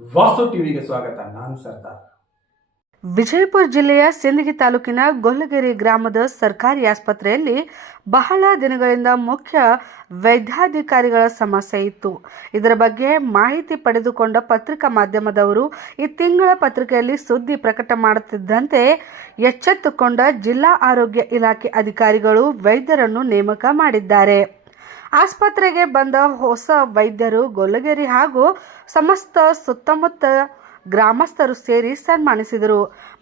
ವಾಸು ಟಿವಿಗೆ ಸ್ವಾಗತ. ನಾನು ಸರ್ದಾರ್. ವಿಜಯಪುರ ಜಿಲ್ಲೆಯ ಸಿಂದಗಿ ತಾಲೂಕಿನ ಗೊಲ್ಲಗೆರೆ ಗ್ರಾಮದ ಸರ್ಕಾರಿ ಆಸ್ಪತ್ರೆಯಲ್ಲಿ ಬಹಳ ದಿನಗಳಿಂದ ಮುಖ್ಯ ವೈದ್ಯಾಧಿಕಾರಿಗಳ ಸಮಸ್ಯೆ ಇತ್ತು. ಇದರ ಬಗ್ಗೆ ಮಾಹಿತಿ ಪಡೆದುಕೊಂಡ ಪತ್ರಿಕಾ ಮಾಧ್ಯಮದವರು ಈ ತಿಂಗಳ ಪತ್ರಿಕೆಯಲ್ಲಿ ಸುದ್ದಿ ಪ್ರಕಟ ಮಾಡುತ್ತಿದ್ದಂತೆ ಎಚ್ಚೆತ್ತುಕೊಂಡ ಜಿಲ್ಲಾ ಆರೋಗ್ಯ ಇಲಾಖೆ ಅಧಿಕಾರಿಗಳು ವೈದ್ಯರನ್ನು ನೇಮಕ ಮಾಡಿದ್ದಾರೆ. ಆಸ್ಪತ್ರೆಗೆ ಬಂದ ಹೊಸ ವೈದ್ಯರು ಗೊಲ್ಲಗೆರೆ ಹಾಗೂ ಸಮಸ್ತ ಸುತ್ತಮುತ್ತ ಗ್ರಾಮಸ್ಥರು ಸೇರಿ ಸನ್ಮಾನಿಸಿದರು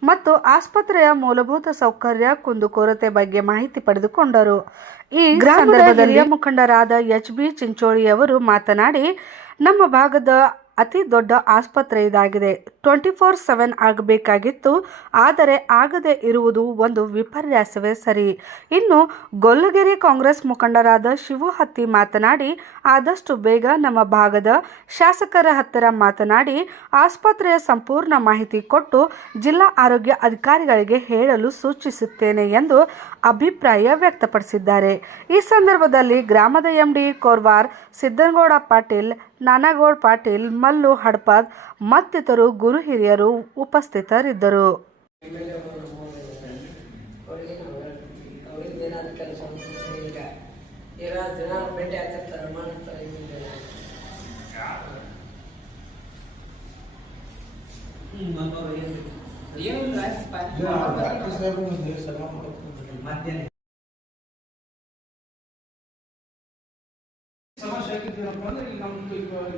ಮತ್ತು ಆಸ್ಪತ್ರೆಯ ಮೂಲಭೂತ ಸೌಕರ್ಯ ಕುಂದುಕೊರತೆ ಬಗ್ಗೆ ಮಾಹಿತಿ ಪಡೆದುಕೊಂಡರು. ಈ ಸಂದರ್ಭದಲ್ಲಿ ಹಿರಿಯ ಮುಖಂಡರಾದ ಎಚ್.ಬಿ. ಚಿಂಚೋಳಿಯವರು ಮಾತನಾಡಿ, ನಮ್ಮ ಭಾಗದ ಅತಿ ದೊಡ್ಡ ಆಸ್ಪತ್ರೆ ಇದಾಗಿದೆ. 24/7 ಆಗಬೇಕಾಗಿತ್ತು, ಆದರೆ ಆಗದೆ ಇರುವುದು ಒಂದು ವಿಪರ್ಯಾಸವೇ ಸರಿ. ಇನ್ನು ಗೊಲ್ಲಗೆರೆ ಕಾಂಗ್ರೆಸ್ ಮುಖಂಡರಾದ ಶಿವು ಹತ್ತಿ ಮಾತನಾಡಿ, ಆದಷ್ಟು ಬೇಗ ನಮ್ಮ ಭಾಗದ ಶಾಸಕರ ಹತ್ತಿರ ಮಾತನಾಡಿ ಆಸ್ಪತ್ರೆಯ ಸಂಪೂರ್ಣ ಮಾಹಿತಿ ಕೊಟ್ಟು ಜಿಲ್ಲಾ ಆರೋಗ್ಯ ಅಧಿಕಾರಿಗಳಿಗೆ ಹೇಳಲು ಸೂಚಿಸುತ್ತೇನೆ ಎಂದು ಅಭಿಪ್ರಾಯ ವ್ಯಕ್ತಪಡಿಸಿದ್ದಾರೆ. ಈ ಸಂದರ್ಭದಲ್ಲಿ ಗ್ರಾಮದ ಎಂಡಿ ಕೋರ್ವಾರ್, ಸಿದ್ದನಗೌಡ ಪಾಟೀಲ್, ನಾನಗೌಡ ಪಾಟೀಲ್, ಮಲ್ಲು ಹಡಪದ್ ಮತ್ತಿತರರು ಗುರು ಹಿರಿಯರು ಉಪಸ್ಥಿತರಿದ್ದರು. ಸಮಸ್ಯೆ ಆಗಿದ್ದೀನಪ್ಪ ಅಂದ್ರೆ ಈಗ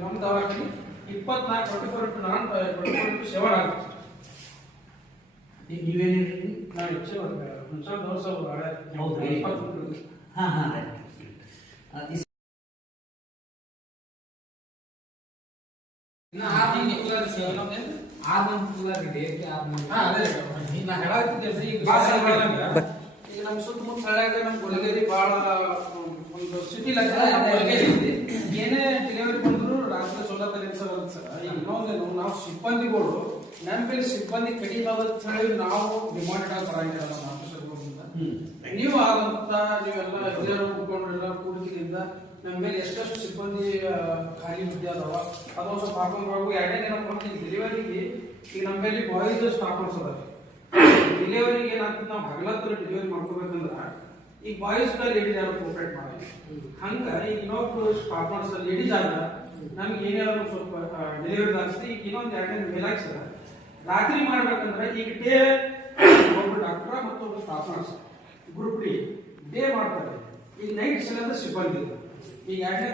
ನಮ್ಮ ದವಾಖಾನೆ 24/7 ಆಗುತ್ತೆ. ಈಗ ನೀವೇನಿರಿ ನಾವು ಹೆಚ್ಚು ಮುಂಚೆ ದೋಸೆ ಈಗ ನಮ್ಮ ಸುತ್ತಮುತ್ತ ಹಳ್ಯಾಗ ನಮ್ಮ ಗೊಲ್ಲಗೆರೆ ಬಹಳ ಒಂದು ಸಿಟಿ ಏನೇ ಡೆಲಿವರಿ ಬಂದ್ರು ರಾತ್ರಿ ಸೊಲ್ಲತ್ತಲ್ಲಿ ಬರುತ್ತೆ ಸರ್. ಈಗ ಇನ್ನೊಂದೇನು, ನಾವು ಸಿಬ್ಬಂದಿಗಳು ನಮ್ಮ ಮೇಲೆ ಸಿಬ್ಬಂದಿ ಕಡಿಮೆ ಆಗುತ್ತೆ ಹೇಳಿ ನಾವು ಡಿಮಾಂಡ್ ಬರಂಗಿಲ್ಲ ನಮ್ಮ ಆಫೀಸರ್ಗಳಿಂದ. ನೀವು ಆದಂತ ನೀವೆಲ್ಲ ಹಿರಿಯರು ಮುಖಂಡರೆಲ್ಲ ಕೂಡಿದ್ರಿಂದ ನಮ್ಮ ಮೇಲೆ ಎಷ್ಟೆಷ್ಟು ಸಿಬ್ಬಂದಿ ಖಾಲಿ ಹುದ್ದೆ ಅದಾವ ಅದೊಂದು ಸ್ವಲ್ಪ ಹಾಕೊಂಡು ಎರಡನೇ ದಿನ ಬಂದು ಡೆಲಿವರಿಗೆ ಈಗ ನಮ್ಮ ಮೇಲೆ ಬಾಯ್ದು ಸ್ಟಾಪ್ ಮಾಡ್ಸೋದ. ಡೆಲಿವರಿಗೆ ಏನಾಗ್ತದೆ, ನಾವು ಹಗಲತ್ರ ಡೆಲಿವರಿ ಮಾಡ್ಕೋಬೇಕಂದ್ರ ಈಗ ಬಾಯ್ಸ್ ಲೇಡೀಸ್ ಯಾರು ಕೋಪರೇಟ್ ಮಾಡಿ ಹಂಗ ಈಗ ಇನ್ನೊಬ್ರು ಸ್ಟಾಪ್ ಮಾಡ್ಸೋ ಲೇಡೀಸ್ ಆಗ ನಮ್ಗೆ ಏನಾದ್ರು ಸ್ವಲ್ಪ ಡೆಲಿವರಿ ಆಗ್ತದೆ. ಈಗ ಇನ್ನೊಂದು ಎರಡನೇ ಮೇಲಾಗ್ಸದ ರಾತ್ರಿ ಮಾಡ್ಬೇಕಂದ್ರೆ ಈಗ ಡೇ ಒಬ್ರು ಡಾಕ್ಟರ್ ಮತ್ತು ಒಬ್ರು stop nurse group D day ಮಾಡ್ತಾರೆ. ಈಗ ನೈಟ್ ಸಿಲಿಂಡರ್ ಸಿಬ್ಬಂದಿ ಈಗ ಎರಡನೇ